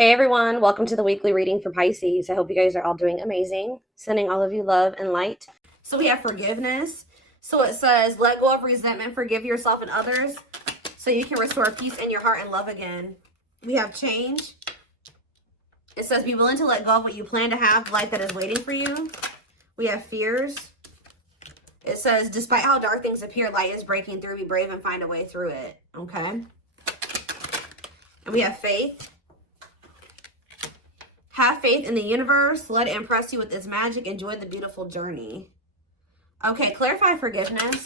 Hey everyone, welcome to the weekly reading for Pisces. I hope you guys are all doing amazing. Sending all of you love and light. So we have forgiveness. So it says, let go of resentment, forgive yourself and others so you can restore peace in your heart and love again. We have change. It says, be willing to let go of what you plan to have, life that is waiting for you. We have fears. It says, despite how dark things appear, light is breaking through. Be brave and find a way through it. Okay. And we have faith. Have faith in the universe. Let it impress you with its magic. Enjoy the beautiful journey. Okay, clarify forgiveness.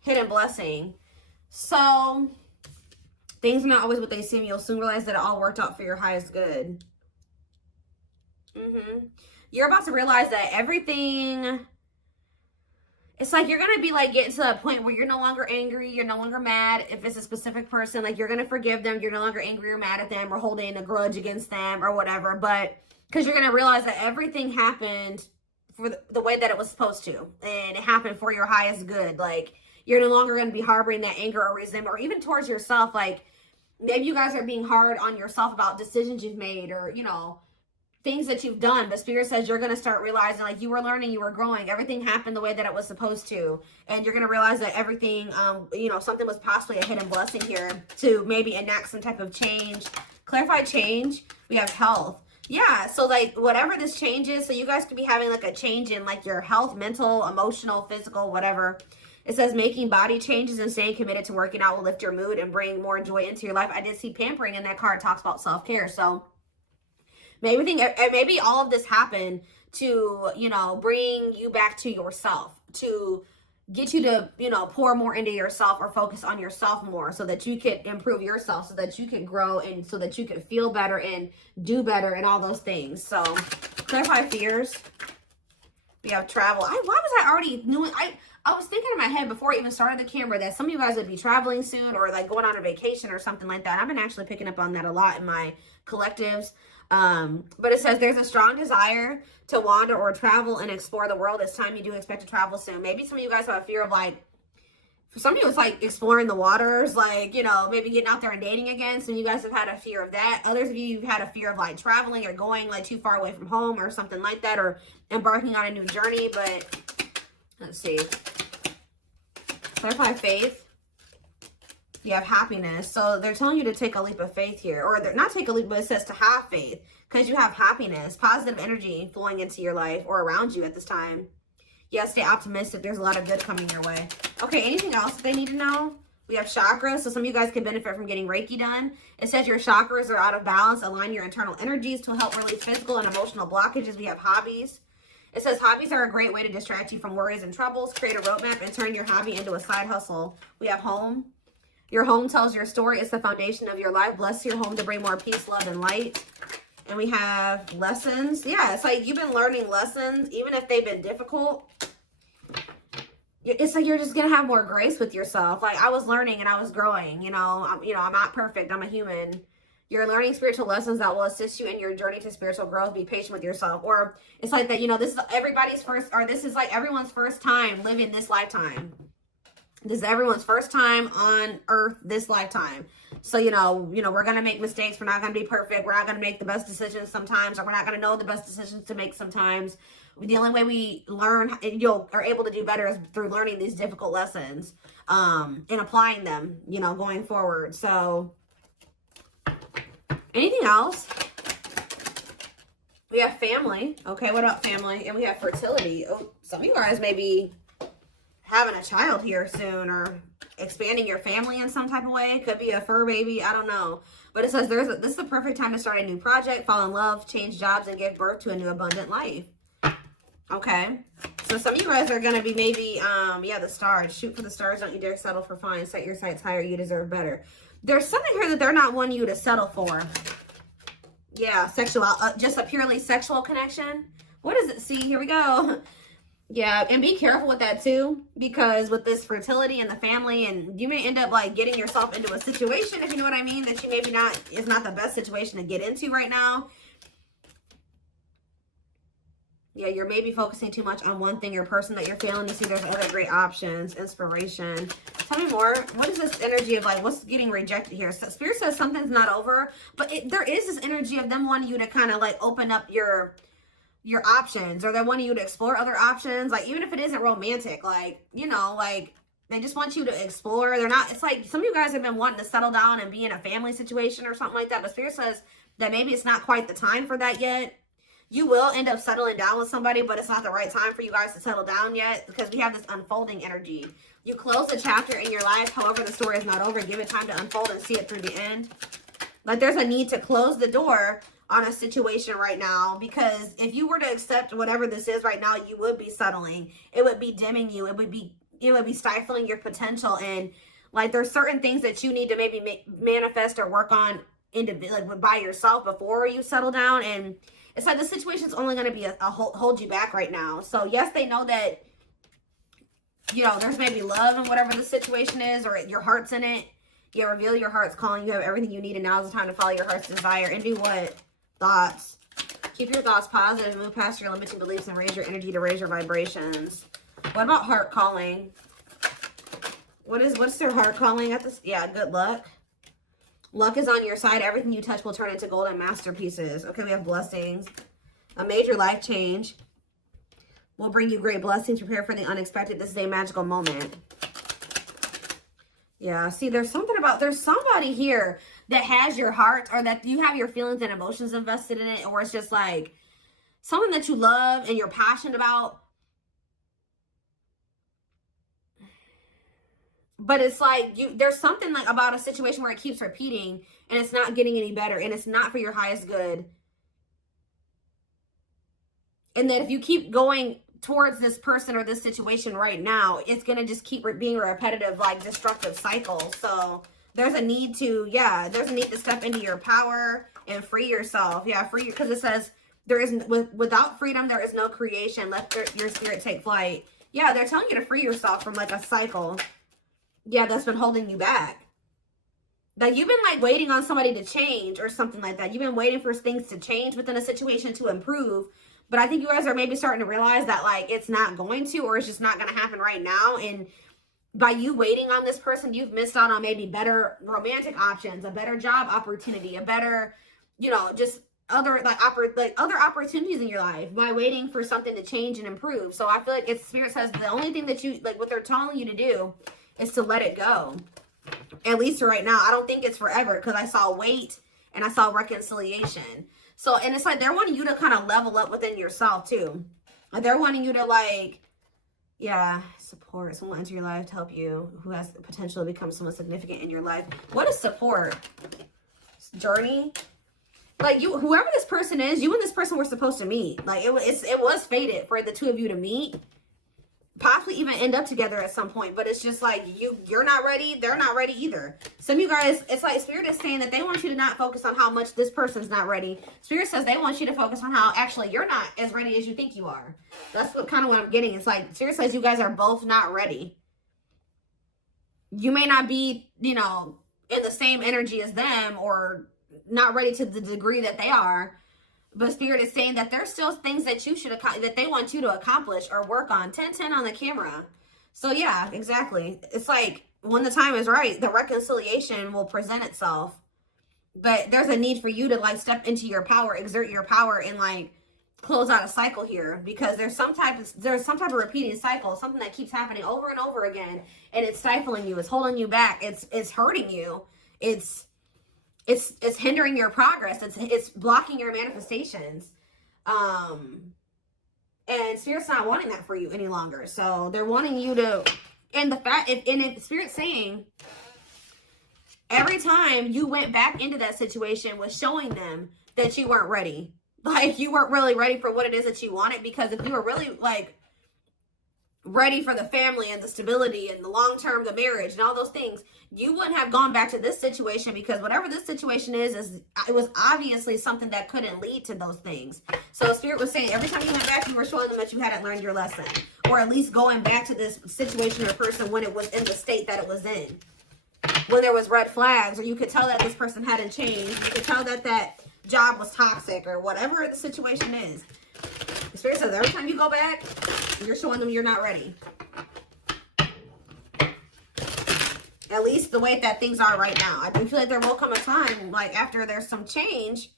Hidden blessing. So, things are not always what they seem. You'll soon realize that it all worked out for your highest good. You're about to realize that everything... It's like you're going to be like getting to a point where you're no longer angry. You're no longer mad. If it's a specific person, like you're going to forgive them. You're no longer angry or mad at them or holding a grudge against them or whatever. But because you're going to realize that everything happened for the way that it was supposed to. And it happened for your highest good. Like you're no longer going to be harboring that anger or resentment or even towards yourself. Like maybe you guys are being hard on yourself about decisions you've made or, you know, things that you've done, but Spirit says you're going to start realizing like you were learning, you were growing, everything happened the way that it was supposed to, and you're going to realize that everything you know, something was possibly a hidden blessing here to maybe enact some type of change. Clarify change. We have health. Yeah, so like whatever this change is, so you guys could be having like a change in like your health, mental, emotional, physical, whatever. It says making body changes and staying committed to working out will lift your mood and bring more joy into your life. I did see pampering in that card. It talks about self-care. So maybe all of this happened to, you know, bring you back to yourself, to get you to, you know, pour more into yourself or focus on yourself more so that you can improve yourself, so that you can grow and so that you can feel better and do better and all those things. So clarify fears. We have travel. Why was I already doing? I was thinking in my head before I even started the camera that some of you guys would be traveling soon or like going on a vacation or something like that. I've been actually picking up on that a lot in my collectives. But it says there's a strong desire to wander or travel and explore the world. It's time you do expect to travel soon. Maybe some of you guys have a fear of like, for some of you it's like exploring the waters, like, you know, maybe getting out there and dating again. Some of you guys have had a fear of that. Others of you have had a fear of like traveling or going like too far away from home or something like that, or embarking on a new journey. But let's see. Clarify faith. You have happiness. So they're telling you to take a leap of faith here, or they're not take a leap, but it says to have faith because you have happiness, positive energy flowing into your life or around you at this time. Yeah, stay optimistic. There's a lot of good coming your way. Okay, anything else that they need to know? We have chakras. So some of you guys can benefit from getting Reiki done. It says your chakras are out of balance. Align your internal energies to help release physical and emotional blockages. We have hobbies. It says hobbies are a great way to distract you from worries and troubles. Create a roadmap and turn your hobby into a side hustle. We have home. Your home tells your story. It's the foundation of your life. Bless your home to bring more peace, love, and light. And we have lessons. Yeah, it's like you've been learning lessons, even if they've been difficult. It's like you're just going to have more grace with yourself. Like I was learning and I was growing. You know, I'm not perfect. I'm a human. You're learning spiritual lessons that will assist you in your journey to spiritual growth. Be patient with yourself. Or it's like that, you know, this is everybody's first, or this is like everyone's first time living this lifetime. This is everyone's first time on earth this lifetime. So, you know, we're going to make mistakes. We're not going to be perfect. We're not going to make the best decisions sometimes, or we're not going to know the best decisions to make sometimes. The only way we learn and are able to do better is through learning these difficult lessons and applying them, you know, going forward. So anything else? We have family. Okay, what about family? And we have fertility. Oh, some of you guys may be having a child here soon or expanding your family in some type of way. It could be a fur baby. I don't know. But it says this is the perfect time to start a new project, fall in love, change jobs, and give birth to a new abundant life. Okay. So some of you guys are going to be maybe, yeah, the stars. Shoot for the stars. Don't you dare settle for fine. Set your sights higher. You deserve better. There's something here that they're not wanting you to settle for. Yeah, sexual, just a purely sexual connection. What does it see? Here we go. Yeah, and be careful with that too, because with this fertility and the family, and you may end up like getting yourself into a situation, if you know what I mean, that you maybe is not the best situation to get into right now. Yeah, you're maybe focusing too much on one thing or person that you're failing to see there's other great options. Inspiration. Tell me more. What is this energy of like, what's getting rejected here? So Spirit says something's not over, but there is this energy of them wanting you to kind of like open up your options, or they're wanting you to explore other options. Like, even if it isn't romantic, like, you know, like, they just want you to explore. They're not, it's like some of you guys have been wanting to settle down and be in a family situation or something like that, but Spirit says that maybe it's not quite the time for that yet. You will end up settling down with somebody, but it's not the right time for you guys to settle down yet, because we have this unfolding energy. You close a chapter in your life. However, the story is not over. Give it time to unfold and see it through the end. Like, there's a need to close the door on a situation right now, because if you were to accept whatever this is right now, you would be settling. It would be dimming you. It would be stifling your potential. And like, there's certain things that you need to maybe manifest or work on like by yourself before you settle down. And it's like the situation's only going to be a hold you back right now. So yes, they know that, you know, there's maybe love in whatever the situation is, or your heart's in it. Yeah, reveal your heart's calling. You have everything you need, and now is the time to follow your heart's desire. And do what? Thoughts. Keep your thoughts positive, move past your limiting beliefs, and raise your energy to raise your vibrations. What about heart calling? What's their heart calling at this? Yeah, good luck. Luck is on your side. Everything you touch will turn into golden masterpieces. Okay, we have blessings. A major life change will bring you great blessings. Prepare for the unexpected. This is a magical moment. Yeah, see, there's somebody here that has your heart, or that you have your feelings and emotions invested in it, or it's just like something that you love and you're passionate about. But it's like there's something like about a situation where it keeps repeating and it's not getting any better, and it's not for your highest good. And that if you keep going towards this person or this situation right now, it's going to just keep being a repetitive, like, destructive cycle. So there's a need to, step into your power and free yourself. Yeah, free, because it says without freedom, there is no creation. Let your spirit take flight. Yeah, they're telling you to free yourself from like a cycle. Yeah, that's been holding you back. Like, you've been like waiting on somebody to change or something like that. You've been waiting for things to change within a situation to improve. But I think you guys are maybe starting to realize that like it's not going to, or it's just not going to happen right now. And by you waiting on this person, you've missed out on maybe better romantic options, a better job opportunity, a better, you know, just other other opportunities in your life by waiting for something to change and improve. So I feel like it's Spirit says the only thing that you like, what they're telling you to do is to let it go. At least right now. I don't think it's forever, because I saw wait and I saw reconciliation. So, and it's like they're wanting you to kind of level up within yourself too. Like, they're wanting you to like, yeah, support someone into your life to help you who has the potential to become someone significant in your life. What is support? Journey? Like, whoever this person is, you and this person were supposed to meet. Like, it was fated for the two of you to meet. Possibly even end up together at some point, but it's just like you're not ready, they're not ready either. Some of you guys, it's like Spirit is saying that they want you to not focus on how much this person's not ready. Spirit says they want you to focus on how actually you're not as ready as you think you are. That's what I'm getting. It's like Spirit says you guys are both not ready. You may not be, you know, in the same energy as them, or not ready to the degree that they are. But Spirit is saying that there's still things that you should that they want you to accomplish or work on. 10-10 on the camera. So yeah, exactly. It's like when the time is right, the reconciliation will present itself. But there's a need for you to like step into your power, exert your power, and like close out a cycle here, because there's some type of repeating cycle, something that keeps happening over and over again, and it's stifling you, it's holding you back, it's hurting you, it's hindering your progress. It's blocking your manifestations. And Spirit's not wanting that for you any longer. So they're wanting you to, and if Spirit's saying every time you went back into that situation was showing them that you weren't ready. Like, you weren't really ready for what it is that you wanted, because if you were really like ready for the family and the stability and the long-term, the marriage and all those things, you wouldn't have gone back to this situation, because whatever this situation is it was obviously something that couldn't lead to those things. So Spirit was saying every time you went back, you were showing them that you hadn't learned your lesson, or at least going back to this situation or person when it was in the state that it was in, when there was red flags, or you could tell that this person hadn't changed, you could tell that that job was toxic, or whatever the situation is. Spirit says every time you go back, you're showing them you're not ready. At least the way that things are right now. I do feel like there will come a time, like after there's some change,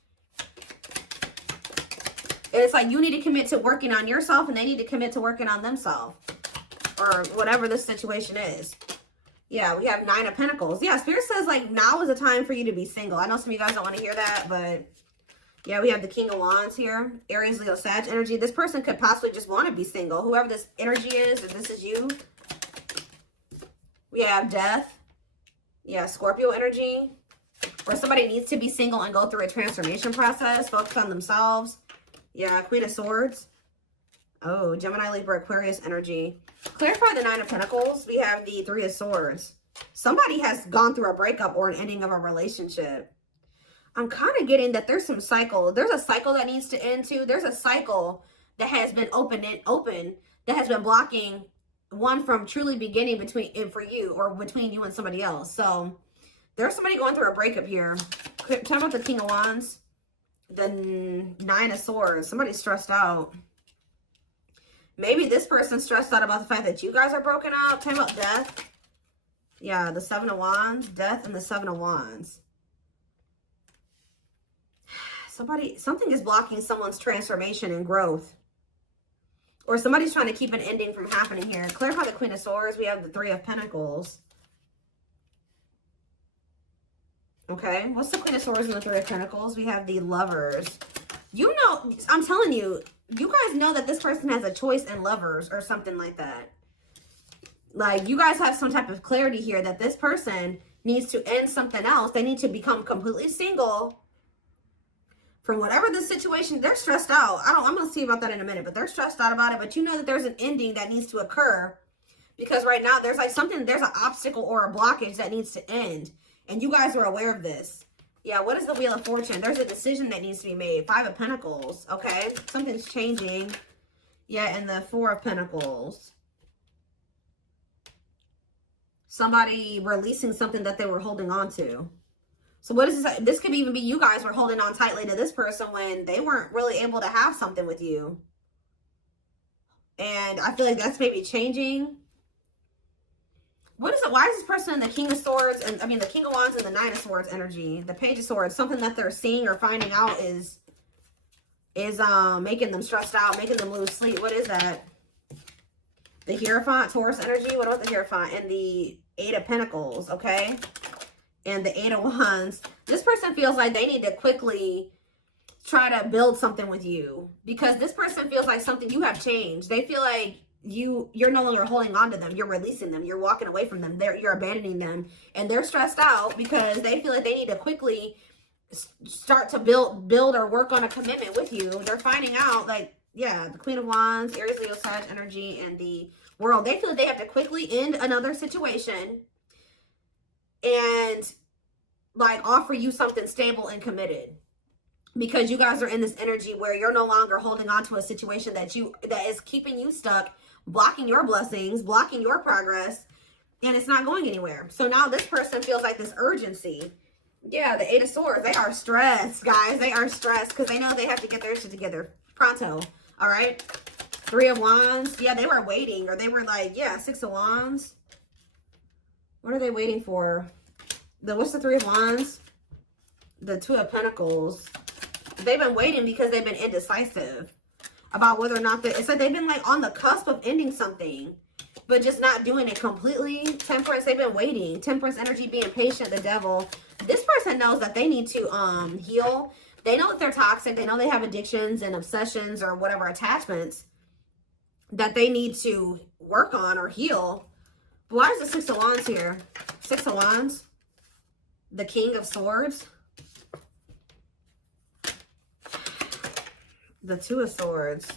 and it's like you need to commit to working on yourself and they need to commit to working on themselves. Or whatever this situation is. Yeah, we have 9 of Pentacles. Yeah, Spirit says like now is the time for you to be single. I know some of you guys don't want to hear that, but yeah, we have the King of Wands here. Aries, Leo, Sag energy. This person could possibly just want to be single. Whoever this energy is, if this is you. We have Death. Yeah, Scorpio energy. Or somebody needs to be single and go through a transformation process. Focus on themselves. Yeah, Queen of Swords. Oh, Gemini, Libra, Aquarius energy. Clarify the 9 of Pentacles. We have the 3 of Swords. Somebody has gone through a breakup or an ending of a relationship. I'm kind of getting that there's some cycle. There's a cycle that needs to end too. There's a cycle that has been open that has been blocking one from truly beginning for you or between you and somebody else. So there's somebody going through a breakup here. Talk about the King of Wands, the 9 of Swords. Somebody's stressed out. Maybe this person's stressed out about the fact that you guys are broken up. Talk about Death. Yeah, the 7 of Wands, Death, and the 7 of Wands. Something is blocking someone's transformation and growth. Or somebody's trying to keep an ending from happening here. Clarify the Queen of Swords. We have the 3 of Pentacles. Okay, what's the Queen of Swords and the 3 of Pentacles? We have the Lovers. You know, I'm telling you, you guys know that this person has a choice in Lovers or something like that. Like, you guys have some type of clarity here that this person needs to end something else. They need to become completely single from whatever the situation. They're stressed out. I'm going to see about that in a minute, but they're stressed out about it. But you know that there's an ending that needs to occur because right now there's like there's an obstacle or a blockage that needs to end. And you guys are aware of this. Yeah, what is the Wheel of Fortune? There's a decision that needs to be made. 5 of Pentacles, okay? Something's changing. Yeah, and the 4 of Pentacles. Somebody releasing something that they were holding on to. So what is this? This could even be you guys were holding on tightly to this person when they weren't really able to have something with you. And I feel like that's maybe changing. What is it? Why is this person in the King of Swords and the King of Wands and the 9 of Swords energy? The Page of Swords, something that they're seeing or finding out is making them stressed out, making them lose sleep. What is that? The Hierophant, Taurus energy. What about the Hierophant? And the 8 of Pentacles, okay? And the 8 of Wands. This person feels like they need to quickly try to build something with you because this person feels like you have changed. They feel like you're no longer holding on to them. You're releasing them. You're walking away from them. You're abandoning them. And they're stressed out because they feel like they need to quickly start to build or work on a commitment with you. They're finding out, like, yeah, the Queen of Wands, Aries, Leo, Sag energy, and the World. They feel like they have to quickly end another situation and like offer you something stable and committed. Because you guys are in this energy where you're no longer holding on to a situation that is keeping you stuck, blocking your blessings, blocking your progress, and it's not going anywhere. So now this person feels like this urgency. Yeah, the 8 of Swords. They are stressed, guys. They are stressed because they know they have to get their shit together pronto. All right. 3 of Wands. Yeah, they were waiting, or they were like, yeah, 6 of Wands. What are they waiting for? What's the 3 of Wands? The 2 of Pentacles. They've been waiting because they've been indecisive about whether or not it's like they've been like on the cusp of ending something, but just not doing it completely. Temperance, they've been waiting. Temperance energy, being patient, the Devil. This person knows that they need to heal. They know that they're toxic. They know they have addictions and obsessions or whatever attachments that they need to work on or heal. But why is the 6 of Wands here? 6 of Wands. The King of Swords. The 2 of Swords.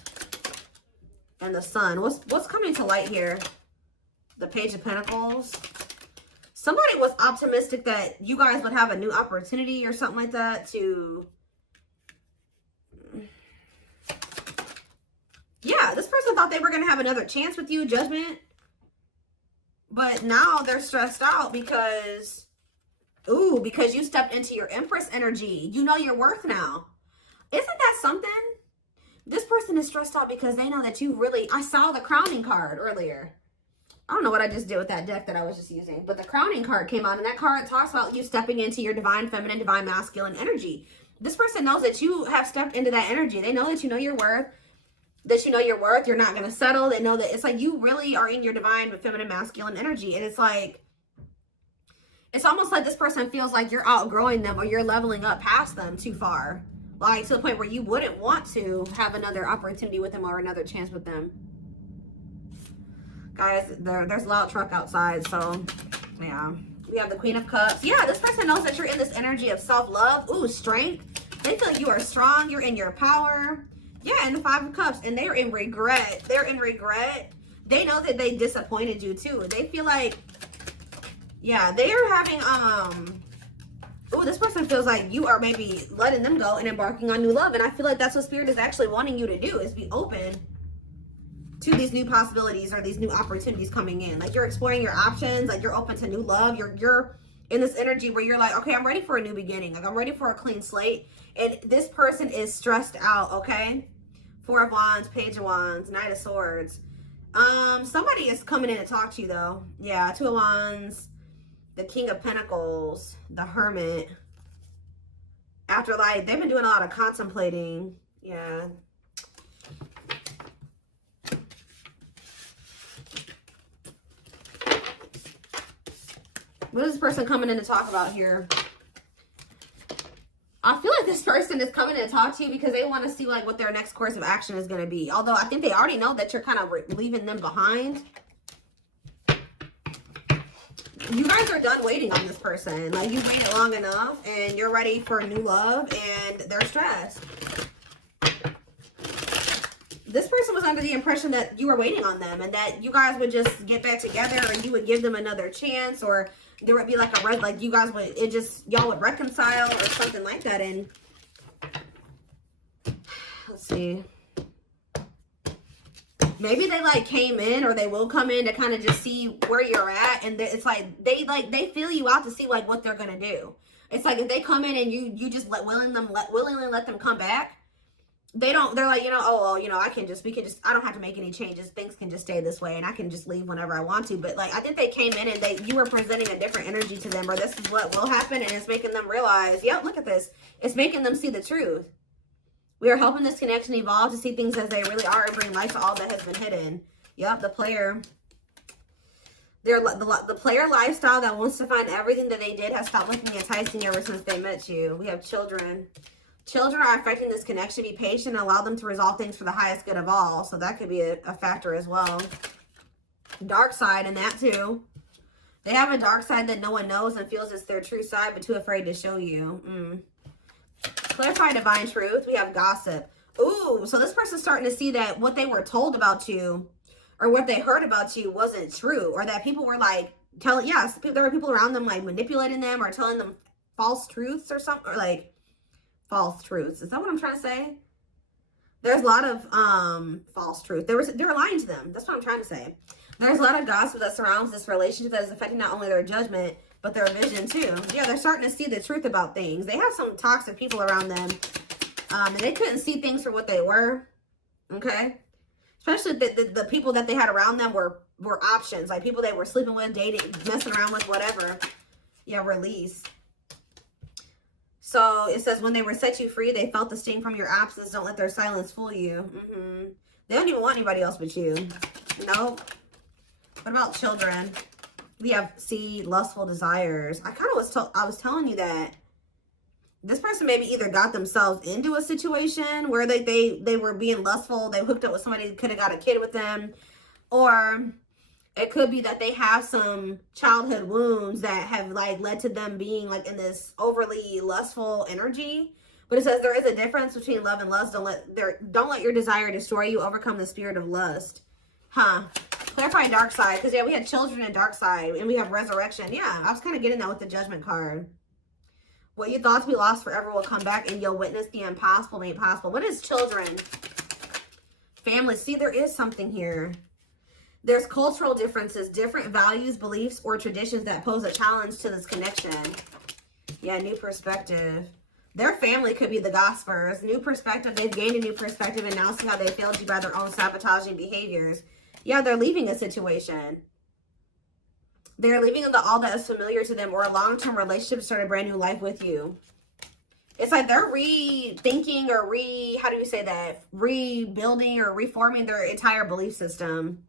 And the Sun. What's coming to light here? The Page of Pentacles. Somebody was optimistic that you guys would have a new opportunity or something like that to... Yeah, this person thought they were going to have another chance with you, Judgment. But now they're stressed out because... Ooh, because you stepped into your Empress energy. You know your worth now. Isn't that something? This person is stressed out because they know that you really, I saw the crowning card earlier. I don't know what I just did with that deck that I was just using, but the crowning card came out, and that card talks about you stepping into your divine feminine, divine masculine energy. This person knows that you have stepped into that energy. They know that you know your worth, you're not going to settle. They know that it's like you really are in your divine feminine, masculine energy. And it's like, it's almost like this person feels like you're outgrowing them or you're leveling up past them too far. Like to the point where you wouldn't want to have another opportunity with them or another chance with them. Guys, there's a loud truck outside, so yeah. We have the Queen of Cups. Yeah, this person knows that you're in this energy of self-love. Ooh, strength. They feel like you are strong. You're in your power. Yeah, and the Five of Cups. And they're in regret. They're in regret. They know that they disappointed you too. They feel like, yeah, they are having, ooh, this person feels like you are maybe letting them go and embarking on new love. And I feel like that's what Spirit is actually wanting you to do, is be open to these new possibilities or these new opportunities coming in. Like you're exploring your options, like you're open to new love. You're in this energy where you're like, okay, I'm ready for a new beginning. Like I'm ready for a clean slate. And this person is stressed out, okay? Four of Wands, Page of Wands, Knight of Swords. Somebody is coming in to talk to you though. Yeah, Two of Wands, the King of Pentacles, the Hermit. After like, they've been doing a lot of contemplating. Yeah. What is this person coming in to talk about here? I feel like this person is coming in to talk to you because they want to see like what their next course of action is going to be. Although I think they already know that you're kind of leaving them behind. You guys are done waiting on this person. Like you waited long enough and you're ready for new love and they're stressed. This person was under the impression that you were waiting on them and that you guys would just get back together or you would give them another chance, or there would be like a like you guys would, y'all would reconcile or something like that. And let's see, maybe they like came in, or they will come in to kind of just see where you're at. And it's like they feel you out to see like what they're gonna do. It's like if they come in and you just willingly let them come back. They're like, you know, oh, well, you know, I don't have to make any changes. Things can just stay this way and I can just leave whenever I want to. But like, I think they came in and you were presenting a different energy to them, or this is what will happen. And it's making them realize, yep, look at this. It's making them see the truth. We are helping this connection evolve to see things as they really are and bring light to all that has been hidden. Yep, the player. The player lifestyle that wants to find everything that they did has stopped looking enticing ever since they met you. We have children. Children are affecting this connection. Be patient and allow them to resolve things for the highest good of all. So that could be a factor as well. Dark side in that too. They have a dark side that no one knows and feels it's their true side, but too afraid to show you. Clarify divine truth. We have gossip. Ooh, so this person's starting to see that what they were told about you or what they heard about you wasn't true, or that people were like there were people around them like manipulating them or telling them false truths or something, or like false truths. Is that what I'm trying to say? There's a lot of false truth. They were lying to them. That's what I'm trying to say. There's a lot of gossip that surrounds this relationship that is affecting not only their judgment, but their vision too. Yeah, they're starting to see the truth about things. They have some toxic people around them. And they couldn't see things for what they were. Okay? Especially the people that they had around them were options. Like people they were sleeping with, dating, messing around with, whatever. Yeah, release. So it says, when they were set you free, they felt the sting from your absence. Don't let their silence fool you. They don't even want anybody else but you. Nope. What about children? We have lustful desires. I was telling you that this person maybe either got themselves into a situation where they were being lustful. They hooked up with somebody who could have got a kid with them. Or it could be that they have some childhood wounds that have like led to them being like in this overly lustful energy. But it says there is a difference between love and lust. Don't let your desire destroy you. Overcome the spirit of lust. Clarify dark side. Because yeah, we had children and dark side, and we have resurrection. Yeah, I was kind of getting that with the judgment card. What you thought to be lost forever will come back, and you'll witness the impossible made possible. What is children? Family. See, there is something here. There's cultural differences, different values, beliefs, or traditions that pose a challenge to this connection. Yeah, new perspective. Their family could be the gossipers. New perspective. They've gained a new perspective and now see how they failed you by their own sabotaging behaviors. Yeah, they're leaving a situation. They're leaving all that is familiar to them, or a long-term relationship to start a brand new life with you. It's like they're rethinking or how do you say that? Rebuilding or reforming their entire belief system.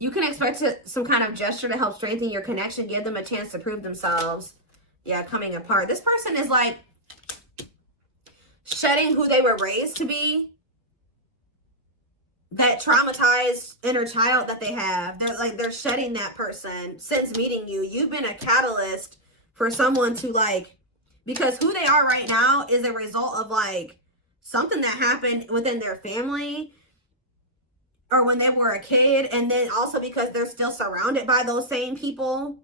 You can expect some kind of gesture to help strengthen your connection, give them a chance to prove themselves. Yeah, coming apart. This person is like shedding who they were raised to be. That traumatized inner child that they have. They're shedding that person since meeting you. You've been a catalyst for someone to like, because who they are right now is a result of like something that happened within their family or when they were a kid. And then also because they're still surrounded by those same people.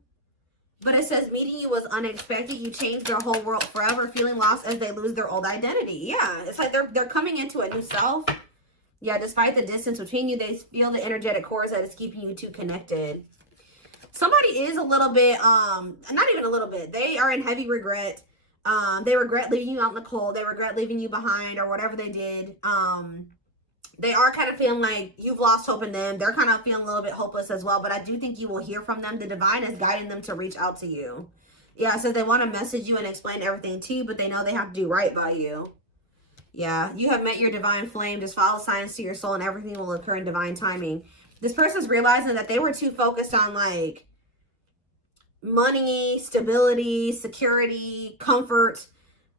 But it says meeting you was unexpected. You changed their whole world forever, feeling lost as they lose their old identity. Yeah, it's like they're coming into a new self. Yeah, despite the distance between you, they feel the energetic cords that is keeping you two connected. Somebody is a little bit, not even a little bit. They are in heavy regret. They regret leaving you out in the cold. They regret leaving you behind or whatever they did. They are kind of feeling like you've lost hope in them. They're kind of feeling a little bit hopeless as well. But I do think you will hear from them. The divine is guiding them to reach out to you. Yeah, so they want to message you and explain everything to you, but they know they have to do right by you. Yeah, you have met your divine flame. Just follow signs to your soul and everything will occur in divine timing. This person's realizing that they were too focused on like money, stability, security, comfort,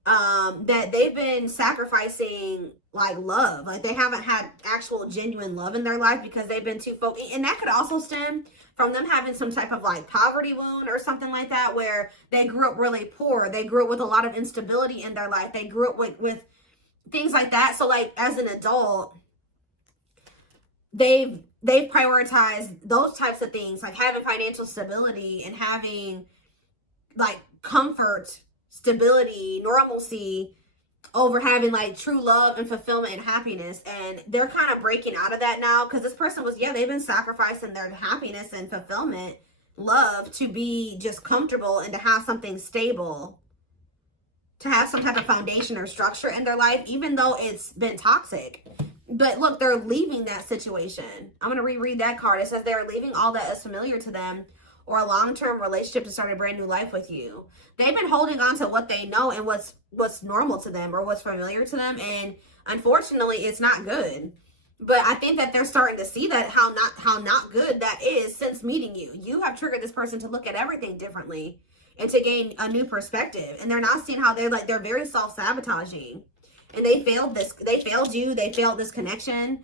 that they've been sacrificing like love. Like they haven't had actual genuine love in their life because they've been too focused. And that could also stem from them having some type of like poverty wound or something like that, where they grew up really poor. They grew up with a lot of instability in their life. They grew up with things like that. So like as an adult, they've prioritized those types of things, like having financial stability and having like comfort, stability, normalcy over having like true love and fulfillment and happiness. And they're kind of breaking out of that now because this person was, yeah, they've been sacrificing their happiness and fulfillment, love, to be just comfortable and to have something stable, to have some type of foundation or structure in their life, even though it's been toxic. But look, they're leaving that situation. I'm going to reread that card. It says they're leaving all that is familiar to them or a long-term relationship to start a brand new life with you. They've been holding on to what they know and what's normal to them or what's familiar to them. And unfortunately, it's not good. But I think that they're starting to see that how not good that is since meeting you. You have triggered this person to look at everything differently and to gain a new perspective. And they're not seeing how they're very self-sabotaging. And they failed you. They failed this connection.